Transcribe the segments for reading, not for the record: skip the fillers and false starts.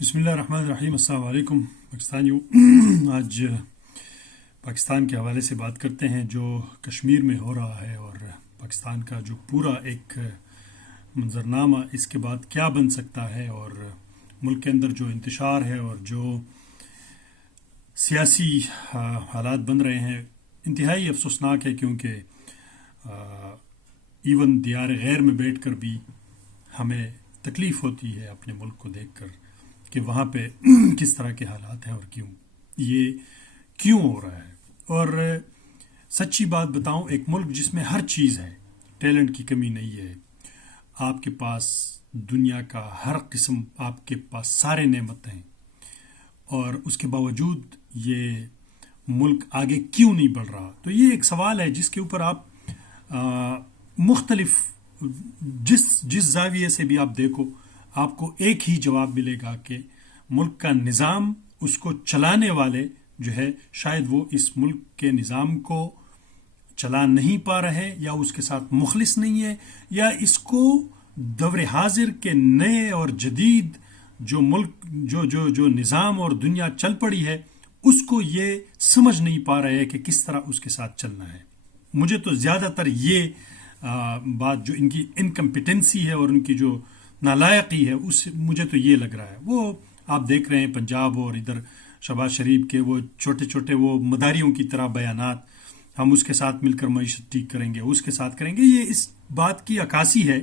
بسم اللہ الرحمن الرحیم۔ السلام علیکم پاکستانیوں۔ آج پاکستان کے حوالے سے بات کرتے ہیں جو کشمیر میں ہو رہا ہے اور پاکستان کا جو پورا ایک منظرنامہ اس کے بعد کیا بن سکتا ہے، اور ملک کے اندر جو انتشار ہے اور جو سیاسی حالات بن رہے ہیں انتہائی افسوسناک ہے، کیونکہ ایون دیار غیر میں بیٹھ کر بھی ہمیں تکلیف ہوتی ہے اپنے ملک کو دیکھ کر کہ وہاں پہ کس طرح کے حالات ہیں اور کیوں ہو رہا ہے۔ اور سچی بات بتاؤں، ایک ملک جس میں ہر چیز ہے، ٹیلنٹ کی کمی نہیں ہے، آپ کے پاس دنیا کا ہر قسم، آپ کے پاس سارے نعمت ہیں، اور اس کے باوجود یہ ملک آگے کیوں نہیں بڑھ رہا؟ تو یہ ایک سوال ہے جس کے اوپر آپ مختلف جس زاویے سے بھی آپ دیکھو، آپ کو ایک ہی جواب ملے گا کہ ملک کا نظام، اس کو چلانے والے جو ہے شاید وہ اس ملک کے نظام کو چلا نہیں پا رہے، یا اس کے ساتھ مخلص نہیں ہے، یا اس کو دور حاضر کے نئے اور جدید جو ملک جو نظام اور دنیا چل پڑی ہے، اس کو یہ سمجھ نہیں پا رہے کہ کس طرح اس کے ساتھ چلنا ہے۔ مجھے تو زیادہ تر یہ بات جو ان کی انکمپیٹنسی ہے اور ان کی جو نالائقی ہے، اس مجھے تو یہ لگ رہا ہے۔ وہ آپ دیکھ رہے ہیں پنجاب اور ادھر شہباز شریف کے وہ چھوٹے چھوٹے وہ مداریوں کی طرح بیانات، ہم اس کے ساتھ مل کر معیشت ٹھیک کریں گے، اس کے ساتھ کریں گے۔ یہ اس بات کی عکاسی ہے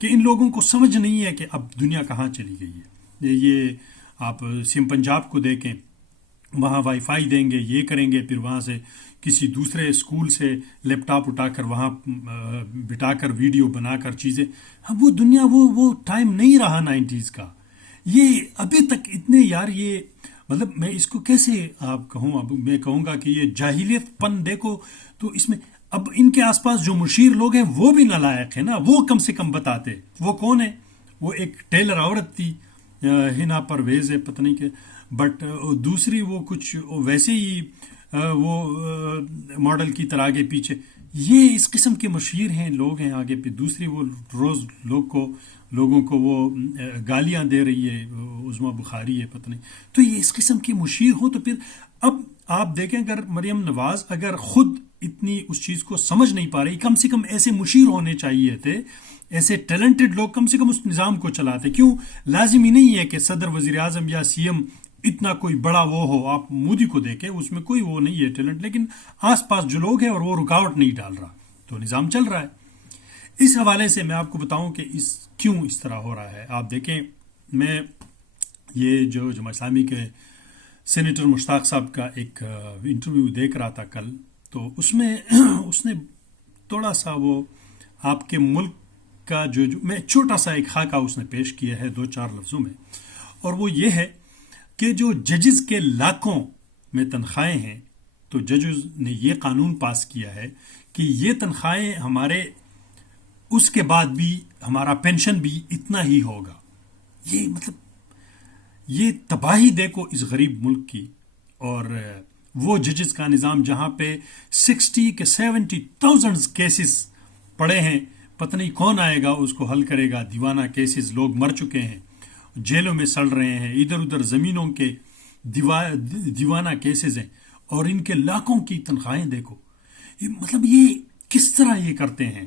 کہ ان لوگوں کو سمجھ نہیں ہے کہ اب دنیا کہاں چلی گئی ہے۔ یہ آپ سیم پنجاب کو دیکھیں، وہاں وائی فائی دیں گے، یہ کریں گے، پھر وہاں سے کسی دوسرے اسکول سے لیپ ٹاپ اٹھا کر وہاں بٹھا کر ویڈیو بنا کر چیزیں۔ اب وہ دنیا وہ ٹائم نہیں رہا 90s کا۔ یہ ابھی تک اتنے یہ مطلب میں اس کو کیسے آپ کہوں، اب میں کہوں گا کہ یہ جاہلیت پن دیکھو، تو اس میں اب ان کے آس پاس جو مشیر لوگ ہیں وہ بھی نالائق ہیں نا، وہ کم سے کم بتاتے۔ وہ کون ہے؟ وہ ایک ٹیلر عورت تھی، ہنا پرویز ہے، پتہ نہیں کہ، بٹ دوسری وہ کچھ ویسے ہی وہ ماڈل کی طرح آگے پیچھے۔ یہ اس قسم کے مشیر ہیں، لوگ ہیں آگے پہ۔ دوسری وہ روز لوگوں کو وہ گالیاں دے رہی ہے، عظمیٰ بخاری ہے، پتہ نہیں۔ تو یہ اس قسم کے مشیر ہوں تو پھر اب آپ دیکھیں، اگر مریم نواز اگر خود اتنی اس چیز کو سمجھ نہیں پا رہی، کم سے کم ایسے مشیر ہونے چاہیے تھے، ایسے ٹیلنٹڈ لوگ کم سے کم اس نظام کو چلاتے۔ کیوں؟ لازمی نہیں ہے کہ صدر، وزیر اعظم یا سی ایم اتنا کوئی بڑا وہ ہو۔ آپ مودی کو دیکھیں، اس میں کوئی وہ نہیں ہے ٹیلنٹ، لیکن آس پاس جو لوگ ہیں اور وہ رکاوٹ نہیں ڈال رہا، تو نظام چل رہا ہے۔ اس حوالے سے میں آپ کو بتاؤں کہ کیوں اس طرح ہو رہا ہے۔ آپ دیکھیں، میں یہ جو جماعت اسلامی کے سینیٹر مشتاق صاحب کا ایک انٹرویو دیکھ رہا تھا کل، تو اس میں اس نے تھوڑا سا وہ آپ کے ملک کا جو میں چھوٹا سا ایک خاکہ اس نے پیش کیا ہے 2-4 لفظوں میں، اور وہ یہ ہے کہ جو ججز کے لاکھوں میں تنخواہیں ہیں، تو ججز نے یہ قانون پاس کیا ہے کہ یہ تنخواہیں ہمارے اس کے بعد بھی ہمارا پینشن بھی اتنا ہی ہوگا۔ یہ مطلب یہ تباہی دیکھو اس غریب ملک کی۔ اور وہ ججز کا نظام جہاں پہ 60 کے 70,000 کیسز پڑے ہیں، پتہ نہیں کون آئے گا اس کو حل کرے گا۔ دیوانہ کیسز، لوگ مر چکے ہیں، جیلوں میں سڑ رہے ہیں، ادھر ادھر زمینوں کے دیوانہ کیسز ہیں، اور ان کے لاکھوں کی تنخواہیں دیکھو۔ مطلب یہ کس طرح یہ کرتے ہیں؟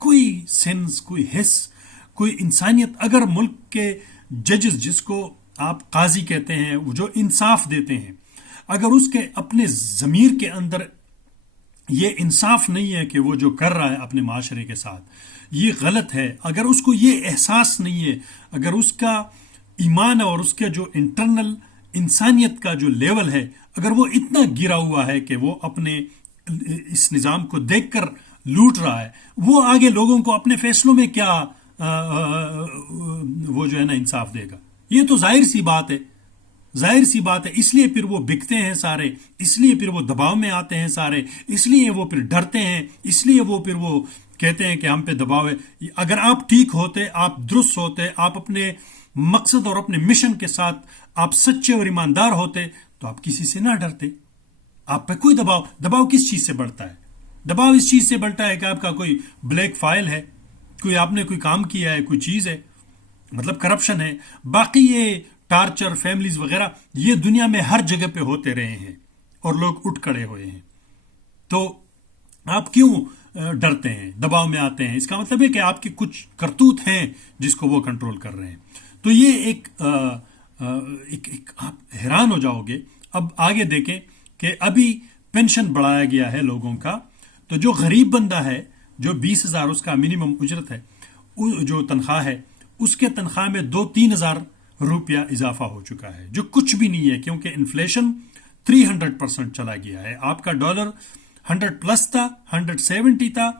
کوئی سینس، کوئی حس، کوئی انسانیت؟ اگر ملک کے ججز، جس کو آپ قاضی کہتے ہیں، جو انصاف دیتے ہیں، اگر اس کے اپنے ضمیر کے اندر یہ انصاف نہیں ہے کہ وہ جو کر رہا ہے اپنے معاشرے کے ساتھ یہ غلط ہے، اگر اس کو یہ احساس نہیں ہے، اگر اس کا ایمان اور اس کے جو انٹرنل انسانیت کا جو لیول ہے، اگر وہ اتنا گرا ہوا ہے کہ وہ اپنے اس نظام کو دیکھ کر لوٹ رہا ہے، وہ آگے لوگوں کو اپنے فیصلوں میں کیا وہ جو ہے نا انصاف دے گا؟ یہ تو ظاہر سی بات ہے، ظاہر سی بات ہے۔ اس لیے پھر وہ بکتے ہیں سارے، اس لیے پھر وہ دباؤ میں آتے ہیں سارے، اس لیے وہ پھر ڈرتے ہیں، اس لیے وہ پھر وہ کہتے ہیں کہ ہم پہ دباؤ ہے۔ اگر آپ ٹھیک ہوتے، آپ درست ہوتے، آپ اپنے مقصد اور اپنے مشن کے ساتھ آپ سچے اور ایماندار ہوتے، تو آپ کسی سے نہ ڈرتے۔ آپ پہ کوئی دباؤ کس چیز سے بڑھتا ہے؟ دباؤ اس چیز سے بڑھتا ہے کہ آپ کا کوئی بلیک فائل ہے، کوئی آپ نے کوئی کام کیا ہے، کوئی چیز ہے، مطلب کرپشن ہے۔ باقی یہ ٹارچر فیملیز وغیرہ یہ دنیا میں ہر جگہ پہ ہوتے رہے ہیں اور لوگ اٹھ کھڑے ہوئے ہیں. تو آپ کیوں ڈرتے ہیں, دباؤ میں آتے ہیں؟ اس کا مطلب ہے کہ آپ کے کچھ کرتوت ہیں جس کو وہ کنٹرول کر رہے ہیں. تو یہ ایک آپ حیران ہو جاؤ گے. اب آگے دیکھیں کہ ابھی پینشن بڑھایا گیا ہے لوگوں کا. تو جو غریب بندہ ہے, جو 20,000 اس کا منیمم اجرت ہے, جو تنخواہ ہے, اس کے تنخواہ میں 2-3 ہزار روپیہ اضافہ ہو چکا ہے, جو کچھ بھی نہیں ہے, کیونکہ انفلیشن 300% چلا گیا ہے. آپ کا ڈالر 100 پلس تھا, 170 تھا,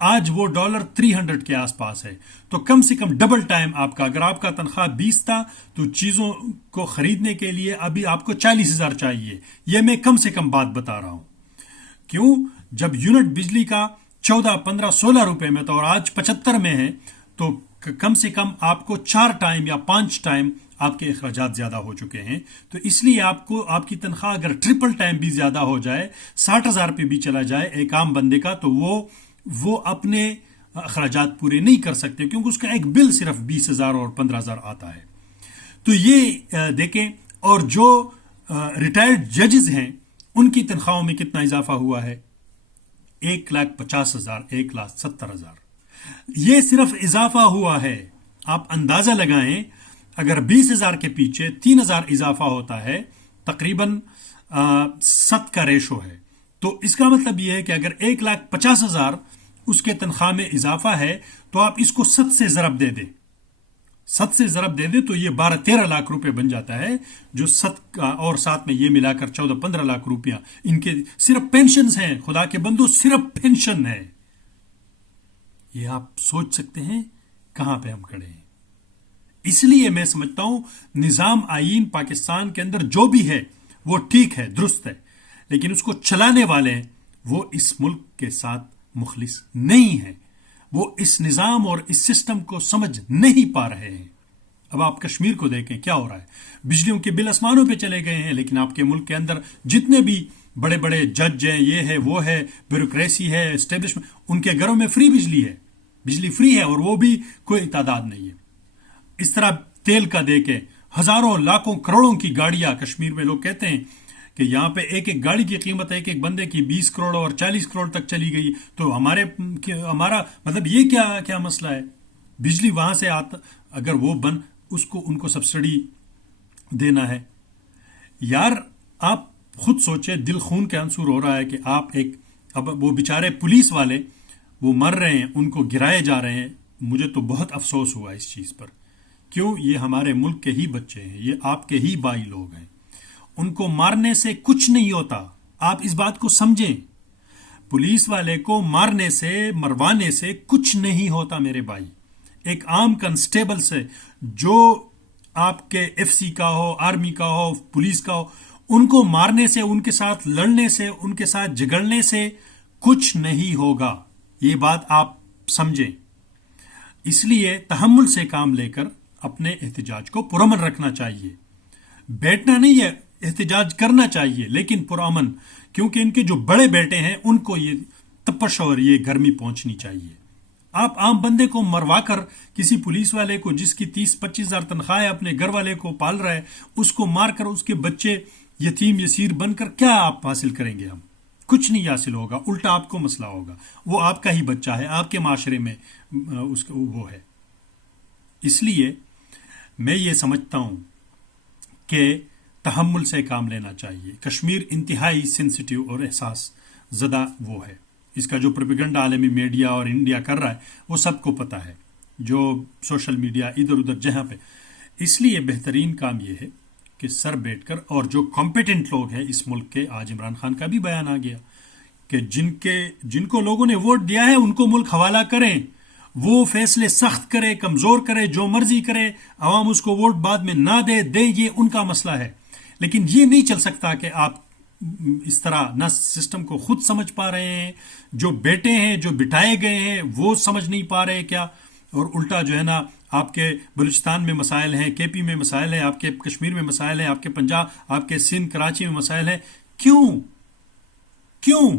آج وہ ڈالر 300 کے آس پاس ہے. تو کم سے کم ڈبل ٹائم آپ کا, اگر آپ کا تنخواہ 20 تھا تو چیزوں کو خریدنے کے لیے ابھی آپ کو 40,000 چاہیے. یہ میں کم سے کم بات بتا رہا ہوں. کیوں؟ جب یونٹ بجلی کا 14, 15, 16 روپے میں تھا اور آج 75 میں ہے, تو کم سے کم آپ کو 4 ٹائم یا 5 ٹائم آپ کے اخراجات زیادہ ہو چکے ہیں. تو اس لیے آپ کو, آپ کی تنخواہ اگر ٹرپل ٹائم بھی زیادہ ہو جائے, 60,000 پہ بھی چلا جائے ایک عام بندے کا, تو وہ اپنے اخراجات پورے نہیں کر سکتے, کیونکہ اس کا ایک بل صرف 20,000 اور 15,000 آتا ہے. تو یہ دیکھیں. اور جو ریٹائرڈ ججز ہیں ان کی تنخواہوں میں کتنا اضافہ ہوا ہے, 1,50,000, 1,70,000. یہ صرف اضافہ ہوا ہے. آپ اندازہ لگائیں, اگر 20,000 کے پیچھے 3,000 اضافہ ہوتا ہے, تقریباً 7 کا ریشو ہے. تو اس کا مطلب یہ ہے کہ اگر 1,50,000 اس کے تنخواہ میں اضافہ ہے, تو آپ اس کو 7 سے ضرب دے دیں, 7 سے ضرب دے دیں تو یہ 12-13 لاکھ روپے بن جاتا ہے. جو 7 کا اور 7 میں یہ ملا کر 14-15 لاکھ روپیہ ان کے صرف پینشنز ہیں. خدا کے بندو, صرف پینشن ہے. یہ آپ سوچ سکتے ہیں کہاں پہ ہم کھڑے ہیں. اس لیے میں سمجھتا ہوں نظام آئین پاکستان کے اندر جو بھی ہے وہ ٹھیک ہے, درست ہے, لیکن اس کو چلانے والے وہ اس ملک کے ساتھ مخلص نہیں ہیں. وہ اس نظام اور اس سسٹم کو سمجھ نہیں پا رہے ہیں. اب آپ کشمیر کو دیکھیں کیا ہو رہا ہے. بجلیوں کے بل آسمانوں پہ چلے گئے ہیں, لیکن آپ کے ملک کے اندر جتنے بھی بڑے بڑے جج ہیں, یہ ہے وہ ہے, بیوروکریسی ہے, اسٹیبلشمنٹ, ان کے گھروں میں فری بجلی ہے, بجلی فری ہے, اور وہ بھی کوئی تعداد نہیں ہے. اس طرح تیل کا دیکھیں, ہزاروں لاکھوں کروڑوں کی گاڑیاں کشمیر میں, لوگ کہتے ہیں کہ یہاں پہ ایک ایک گاڑی کی قیمت ایک ایک بندے کی 20 کروڑ اور 40 کروڑ تک چلی گئی. تو ہمارا مطلب یہ کیا مسئلہ ہے. بجلی وہاں سے آتا, اگر وہ ان کو سبسڈی دینا ہے. یار آپ خود سوچیں, دل خون کے آنسو ہو رہا ہے کہ آپ اب وہ بیچارے پولیس والے وہ مر رہے ہیں, ان کو گرائے جا رہے ہیں. مجھے تو بہت افسوس ہوا اس چیز پر. کیوں؟ یہ ہمارے ملک کے ہی بچے ہیں, یہ آپ کے ہی بھائی لوگ ہیں. ان کو مارنے سے کچھ نہیں ہوتا, آپ اس بات کو سمجھیں. پولیس والے کو مارنے سے, مروانے سے کچھ نہیں ہوتا میرے بھائی. ایک عام کنسٹیبل سے, جو آپ کے ایف سی کا ہو, آرمی کا ہو, پولیس کا ہو, ان کو مارنے سے, ان کے ساتھ لڑنے سے, ان کے ساتھ جھگڑنے سے کچھ نہیں ہوگا. یہ بات آپ سمجھیں. اس لیے تحمل سے کام لے کر اپنے احتجاج کو پرامن رکھنا چاہیے. بیٹھنا نہیں ہے, احتجاج کرنا چاہیے, لیکن پرامن, کیونکہ ان کے جو بڑے بیٹے ہیں ان کو یہ تپش اور یہ گرمی پہنچنی چاہیے. آپ عام بندے کو مروا کر, کسی پولیس والے کو جس کی 30-25 ہزار تنخواہ ہے, اپنے گھر والے کو پال رہا ہے, اس کو مار کر اس کے بچے یتیم یسیر بن کر کیا آپ حاصل کریں گے؟ ہم کچھ نہیں حاصل ہوگا, الٹا آپ کو مسئلہ ہوگا. وہ آپ کا ہی بچہ ہے, آپ کے معاشرے میں اس کا وہ ہے. اس لیے میں یہ سمجھتا ہوں کہ تحمل سے کام لینا چاہیے. کشمیر انتہائی سینسیٹیو اور احساس زدہ وہ ہے. اس کا جو پروپیگنڈا عالمی میڈیا اور انڈیا کر رہا ہے وہ سب کو پتہ ہے, جو سوشل میڈیا ادھر ادھر جہاں پہ. اس لیے بہترین کام یہ ہے کہ سر بیٹھ کر, اور جو کمپیٹنٹ لوگ ہیں اس ملک کے, آج عمران خان کا بھی بیان آ گیا کہ جن کو لوگوں نے ووٹ دیا ہے ان کو ملک حوالہ کریں, وہ فیصلے سخت کرے, کمزور کرے, جو مرضی کرے, عوام اس کو ووٹ بعد میں نہ دے, یہ ان کا مسئلہ ہے. لیکن یہ نہیں چل سکتا کہ آپ اس طرح نہ سسٹم کو خود سمجھ پا رہے ہیں, جو بیٹے ہیں, جو بٹھائے گئے ہیں, وہ سمجھ نہیں پا رہے کیا, اور الٹا جو ہے نا آپ کے بلوچستان میں مسائل ہیں, کے پی میں مسائل ہیں, آپ کے کشمیر میں مسائل ہیں, آپ کے پنجاب, آپ کے سندھ کراچی میں مسائل ہیں. کیوں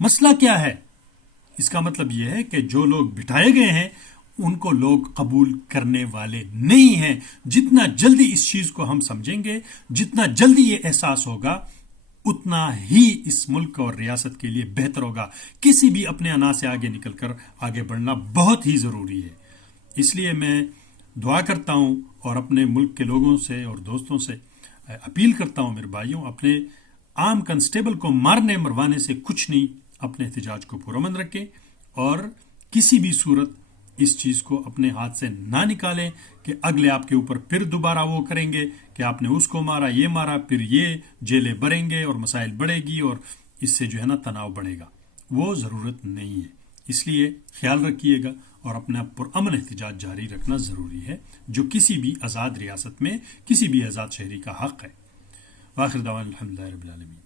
مسئلہ کیا ہے؟ اس کا مطلب یہ ہے کہ جو لوگ بٹھائے گئے ہیں ان کو لوگ قبول کرنے والے نہیں ہیں. جتنا جلدی اس چیز کو ہم سمجھیں گے، جتنا جلدی یہ احساس ہوگا، اتنا ہی اس ملک اور ریاست کے لیے بہتر ہوگا. کسی بھی اپنے انا سے آگے نکل کر آگے بڑھنا بہت ہی ضروری ہے. اس لیے میں دعا کرتا ہوں اور اپنے ملک کے لوگوں سے اور دوستوں سے اپیل کرتا ہوں، میرے بھائیوں، اپنے عام کنسٹیبل کو مارنے مروانے سے کچھ نہیں، اپنے احتجاج کو پرامن رکھیں اور کسی بھی صورت اس چیز کو اپنے ہاتھ سے نہ نکالیں کہ اگلے آپ کے اوپر پھر دوبارہ وہ کریں گے کہ آپ نے اس کو مارا، یہ مارا، پھر یہ جیلیں بڑھیں گے اور مسائل بڑھے گی اور اس سے جو ہے نا تناؤ بڑھے گا. وہ ضرورت نہیں ہے. اس لیے خیال رکھیے گا اور اپنا پرامن احتجاج جاری رکھنا ضروری ہے، جو کسی بھی آزاد ریاست میں کسی بھی آزاد شہری کا حق ہے. وآخر دعوانا الحمدللہ رب العالمین.